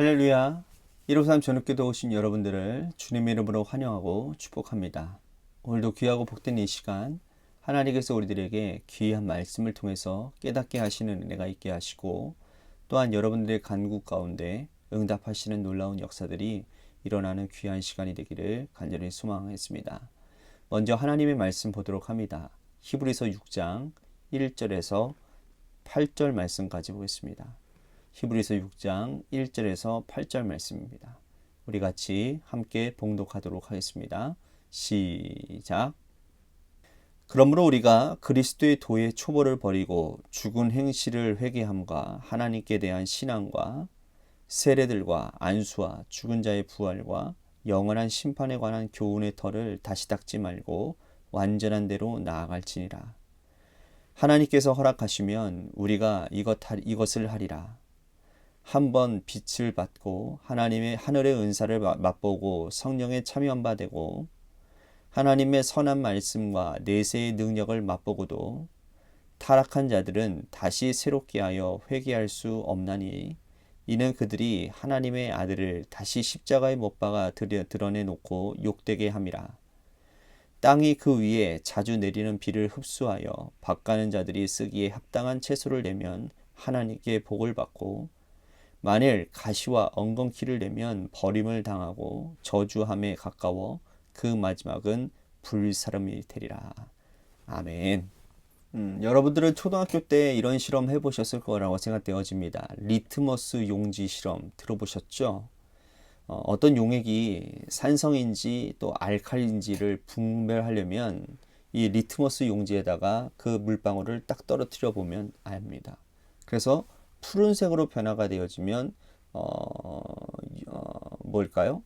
할렐루야. 153 저녁기도 오신 여러분들을 주님의 이름으로 환영하고 축복합니다. 오늘도 귀하고 복된 이 시간 하나님께서 우리들에게 귀한 말씀을 통해서 깨닫게 하시는 은혜가 있게 하시고, 또한 여러분들의 간구 가운데 응답하시는 놀라운 역사들이 일어나는 귀한 시간이 되기를 간절히 소망하겠습니다. 먼저 하나님의 말씀 보도록 합니다. 히브리서 6장 1절에서 8절 말씀까지 보겠습니다. 히브리서 6장 1절에서 8절 말씀입니다. 우리 같이 함께 봉독하도록 하겠습니다. 시작. 그러므로 우리가 그리스도의 도의 초보를 버리고 죽은 행실을 회개함과 하나님께 대한 신앙과 세례들과 안수와 죽은 자의 부활과 영원한 심판에 관한 교훈의 털을 다시 닦지 말고 완전한 대로 나아갈지니라. 하나님께서 허락하시면 우리가 이것을 하리라. 한번 빛을 받고 하나님의 하늘의 은사를 맛보고 성령에 참여한 바 되고 하나님의 선한 말씀과 내세의 능력을 맛보고도 타락한 자들은 다시 새롭게 하여 회개할 수 없나니, 이는 그들이 하나님의 아들을 다시 십자가에 못 박아 드러내놓고 욕되게 함이라. 땅이 그 위에 자주 내리는 비를 흡수하여 밭가는 자들이 쓰기에 합당한 채소를 내면 하나님께 복을 받고, 만일 가시와 엉겅퀴를 내면 버림을 당하고 저주함에 가까워 그 마지막은 불사름이 되리라. 아멘. 여러분들은 초등학교 때 이런 실험 해보셨을 거라고 생각되어집니다. 리트머스 용지 실험 들어보셨죠? 어떤 용액이 산성인지 또 알칼리인지를 분별하려면 이 리트머스 용지에다가 그 물방울을 딱 떨어뜨려 보면 압니다. 그래서 푸른색으로 변화가 되어지면 뭘까요?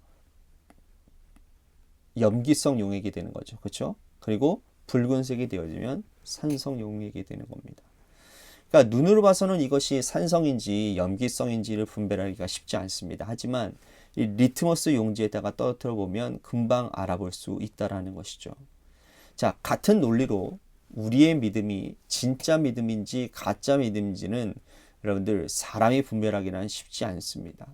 염기성 용액이 되는 거죠. 그렇죠? 그리고 붉은색이 되어지면 산성 용액이 되는 겁니다. 그러니까 눈으로 봐서는 이것이 산성인지 염기성인지를 분별하기가 쉽지 않습니다. 하지만 이 리트머스 용지에다가 떨어뜨려 보면 금방 알아볼 수 있다라는 것이죠. 자, 같은 논리로 우리의 믿음이 진짜 믿음인지 가짜 믿음인지는 여러분들 사람이 분별하기는 쉽지 않습니다.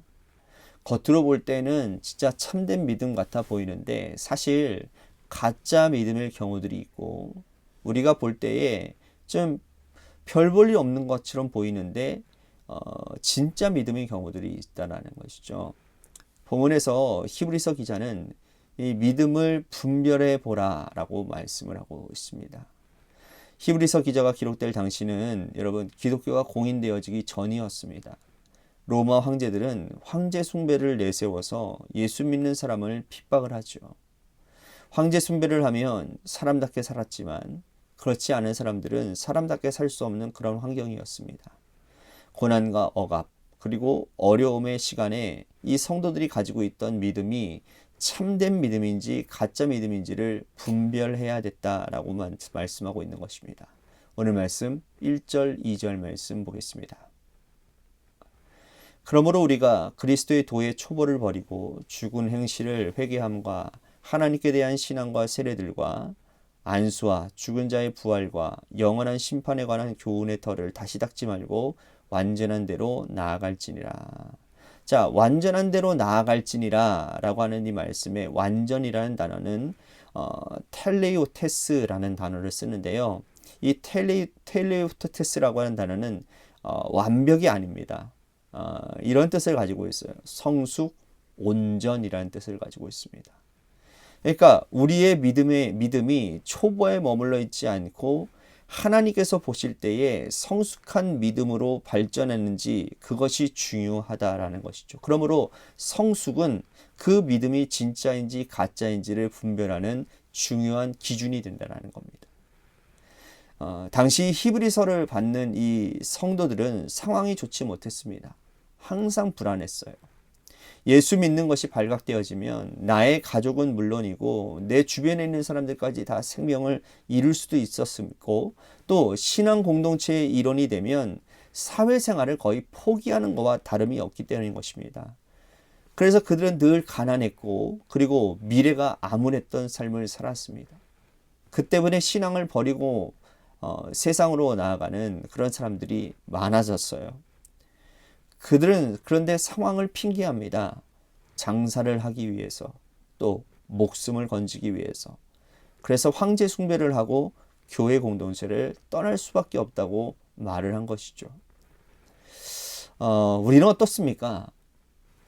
겉으로 볼 때는 진짜 참된 믿음 같아 보이는데 사실 가짜 믿음일 경우들이 있고, 우리가 볼 때에 좀 별 볼 일 없는 것처럼 보이는데 진짜 믿음의 경우들이 있다는 것이죠. 본문에서 히브리서 기자는 이 믿음을 분별해 보라 라고 말씀을 하고 있습니다. 히브리서 기자가 기록될 당시는 여러분 기독교가 공인되어지기 전이었습니다. 로마 황제들은 황제 숭배를 내세워서 예수 믿는 사람을 핍박을 하죠. 황제 숭배를 하면 사람답게 살았지만 그렇지 않은 사람들은 사람답게 살 수 없는 그런 환경이었습니다. 고난과 억압 그리고 어려움의 시간에 이 성도들이 가지고 있던 믿음이 참된 믿음인지 가짜 믿음인지를 분별해야 됐다라고 말씀하고 있는 것입니다. 오늘 말씀 1절 2절 말씀 보겠습니다. 그러므로 우리가 그리스도의 도의 초보를 버리고 죽은 행실을 회개함과 하나님께 대한 신앙과 세례들과 안수와 죽은 자의 부활과 영원한 심판에 관한 교훈의 털을 다시 닦지 말고 완전한 대로 나아갈지니라. 자, 완전한 대로 나아갈지니라 라고 하는 이 말씀에 완전이라는 단어는 텔레오테스라는 단어를 쓰는데요. 이 텔레오테스라고 하는 단어는 완벽이 아닙니다. 이런 뜻을 가지고 있어요. 성숙, 온전이라는 뜻을 가지고 있습니다. 그러니까 우리의 믿음이 초보에 머물러 있지 않고 하나님께서 보실 때에 성숙한 믿음으로 발전했는지 그것이 중요하다라는 것이죠. 그러므로 성숙은 그 믿음이 진짜인지 가짜인지를 분별하는 중요한 기준이 된다는 겁니다. 당시 히브리서를 받는 이 성도들은 상황이 좋지 못했습니다. 항상 불안했어요. 예수 믿는 것이 발각되어지면 나의 가족은 물론이고 내 주변에 있는 사람들까지 다 생명을 잃을 수도 있었고, 또 신앙 공동체의 일원이 되면 사회생활을 거의 포기하는 것과 다름이 없기 때문인 것입니다. 그래서 그들은 늘 가난했고 그리고 미래가 암울했던 삶을 살았습니다. 그 때문에 신앙을 버리고 세상으로 나아가는 그런 사람들이 많아졌어요. 그들은 그런데 상황을 핑계합니다. 장사를 하기 위해서, 또 목숨을 건지기 위해서. 그래서 황제 숭배를 하고 교회 공동체를 떠날 수밖에 없다고 말을 한 것이죠. 우리는 어떻습니까?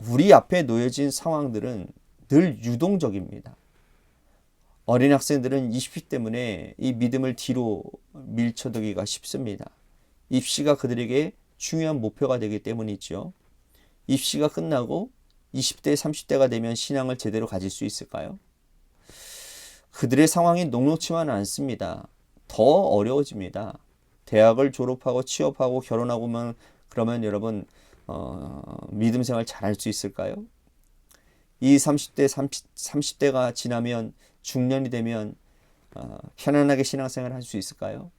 우리 앞에 놓여진 상황들은 늘 유동적입니다. 어린 학생들은 입시 때문에 이 믿음을 뒤로 밀쳐두기가 쉽습니다. 입시가 그들에게 중요한 목표가 되기 때문이죠. 입시가 끝나고 20대, 30대가 되면 신앙을 제대로 가질 수 있을까요? 그들의 상황이 녹록치만 않습니다. 더 어려워집니다. 대학을 졸업하고 취업하고 결혼하고만 그러면 여러분 믿음 생활 잘할 수 있을까요? 이 30대, 30대가 지나면 중년이 되면 편안하게 신앙생활을 할 수 있을까요?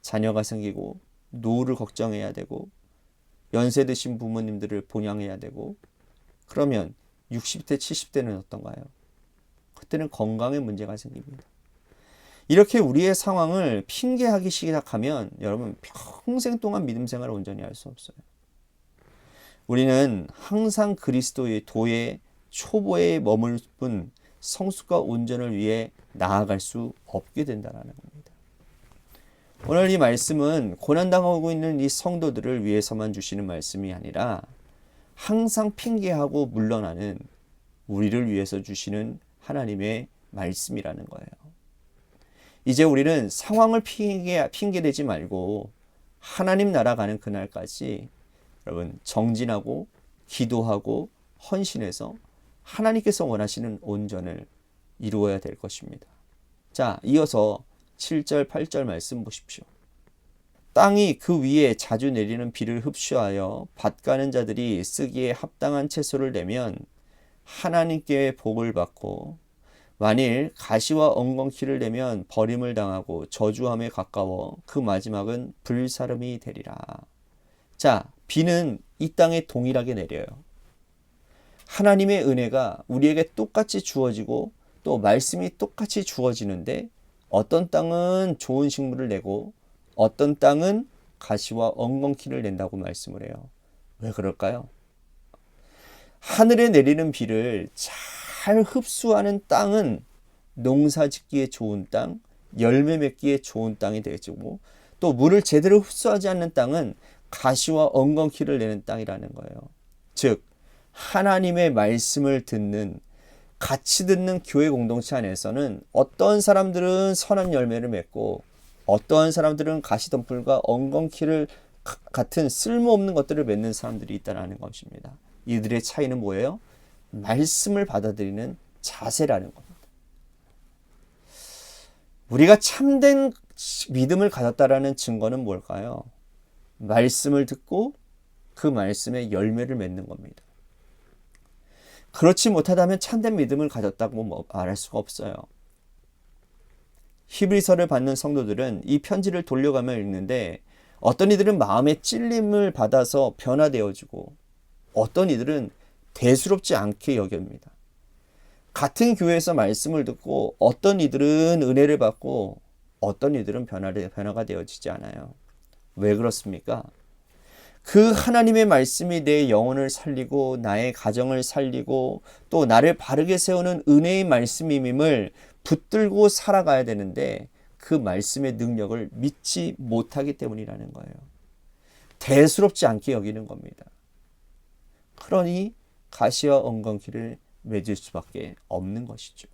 자녀가 생기고 노후를 걱정해야 되고 연세 드신 부모님들을 봉양해야 되고 그러면 60대, 70대는 어떤가요? 그때는 건강에 문제가 생깁니다. 이렇게 우리의 상황을 핑계하기 시작하면 여러분 평생 동안 믿음 생활을 온전히 할 수 없어요. 우리는 항상 그리스도의 도의 초보에 머물 뿐 성숙과 온전을 위해 나아갈 수 없게 된다는 겁니다. 오늘 이 말씀은 고난당하고 있는 이 성도들을 위해서만 주시는 말씀이 아니라 항상 핑계하고 물러나는 우리를 위해서 주시는 하나님의 말씀이라는 거예요. 이제 우리는 상황을 핑계대지 말고 하나님 나라 가는 그날까지 여러분 정진하고 기도하고 헌신해서 하나님께서 원하시는 온전을 이루어야 될 것입니다. 자, 이어서 7절, 8절 말씀 보십시오. 땅이 그 위에 자주 내리는 비를 흡수하여 밭 가는 자들이 쓰기에 합당한 채소를 내면 하나님께 복을 받고 만일 가시와 엉겅퀴를 내면 버림을 당하고 저주함에 가까워 그 마지막은 불사름이 되리라. 자, 비는 이 땅에 동일하게 내려요. 하나님의 은혜가 우리에게 똑같이 주어지고 또 말씀이 똑같이 주어지는데 어떤 땅은 좋은 식물을 내고 어떤 땅은 가시와 엉겅퀴를 낸다고 말씀을 해요. 왜 그럴까요? 하늘에 내리는 비를 잘 흡수하는 땅은 농사 짓기에 좋은 땅, 열매 맺기에 좋은 땅이 되고 또 물을 제대로 흡수하지 않는 땅은 가시와 엉겅퀴를 내는 땅이라는 거예요. 즉 하나님의 말씀을 듣는 같이 듣는 교회 공동체 안에서는 어떤 사람들은 선한 열매를 맺고 어떠한 사람들은 가시덤불과 엉겅퀴를 같은 쓸모없는 것들을 맺는 사람들이 있다는 것입니다. 이들의 차이는 뭐예요? 말씀을 받아들이는 자세라는 겁니다. 우리가 참된 믿음을 가졌다라는 증거는 뭘까요? 말씀을 듣고 그 말씀의 열매를 맺는 겁니다. 그렇지 못하다면 참된 믿음을 가졌다고 말할 수가 없어요. 히브리서를 받는 성도들은 이 편지를 돌려가며 읽는데 어떤 이들은 마음의 찔림을 받아서 변화되어지고 어떤 이들은 대수롭지 않게 여깁니다. 같은 교회에서 말씀을 듣고 어떤 이들은 은혜를 받고 어떤 이들은 변화가 되어지지 않아요. 왜 그렇습니까? 그 하나님의 말씀이 내 영혼을 살리고 나의 가정을 살리고 또 나를 바르게 세우는 은혜의 말씀임을 붙들고 살아가야 되는데 그 말씀의 능력을 믿지 못하기 때문이라는 거예요. 대수롭지 않게 여기는 겁니다. 그러니 가시와 엉겅퀴를 맺을 수밖에 없는 것이죠.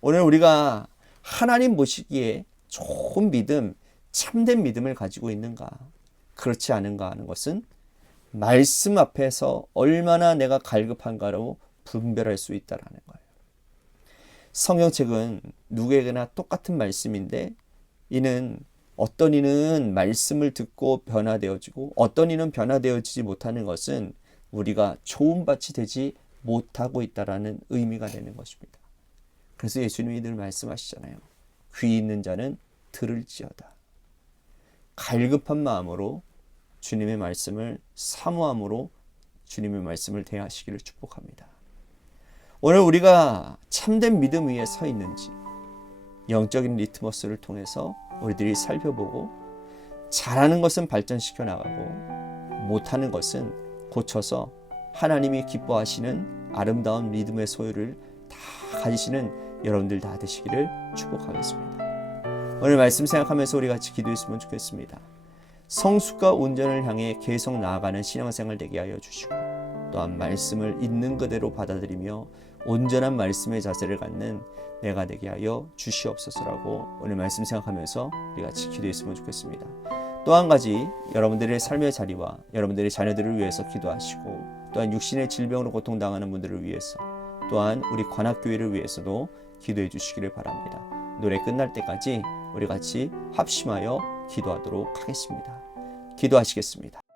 오늘 우리가 하나님 보시기에 좋은 믿음, 참된 믿음을 가지고 있는가? 그렇지 않은가 하는 것은 말씀 앞에서 얼마나 내가 갈급한가로 분별할 수 있다라는 거예요. 성경책은 누구에게나 똑같은 말씀인데 이는 어떤 이는 말씀을 듣고 변화되어지고 어떤 이는 변화되어지지 못하는 것은 우리가 좋은 밭이 되지 못하고 있다라는 의미가 되는 것입니다. 그래서 예수님이 늘 말씀하시잖아요. 귀 있는 자는 들을지어다. 갈급한 마음으로 주님의 말씀을 사모함으로 주님의 말씀을 대하시기를 축복합니다. 오늘 우리가 참된 믿음 위에 서 있는지 영적인 리트머스를 통해서 우리들이 살펴보고 잘하는 것은 발전시켜 나가고 못하는 것은 고쳐서 하나님이 기뻐하시는 아름다운 믿음의 소유를 다 가지시는 여러분들 다 되시기를 축복하겠습니다. 오늘 말씀 생각하면서 우리 같이 기도했으면 좋겠습니다. 성숙과 온전을 향해 계속 나아가는 신앙생활 되게 하여 주시고, 또한 말씀을 있는 그대로 받아들이며 온전한 말씀의 자세를 갖는 내가 되게 하여 주시옵소서라고 오늘 말씀 생각하면서 우리 같이 기도했으면 좋겠습니다. 또 한 가지, 여러분들의 삶의 자리와 여러분들의 자녀들을 위해서 기도하시고, 또한 육신의 질병으로 고통당하는 분들을 위해서, 또한 우리 관악교회를 위해서도 기도해 주시기를 바랍니다. 노래 끝날 때까지 우리 같이 합심하여 기도하도록 하겠습니다. 기도하시겠습니다.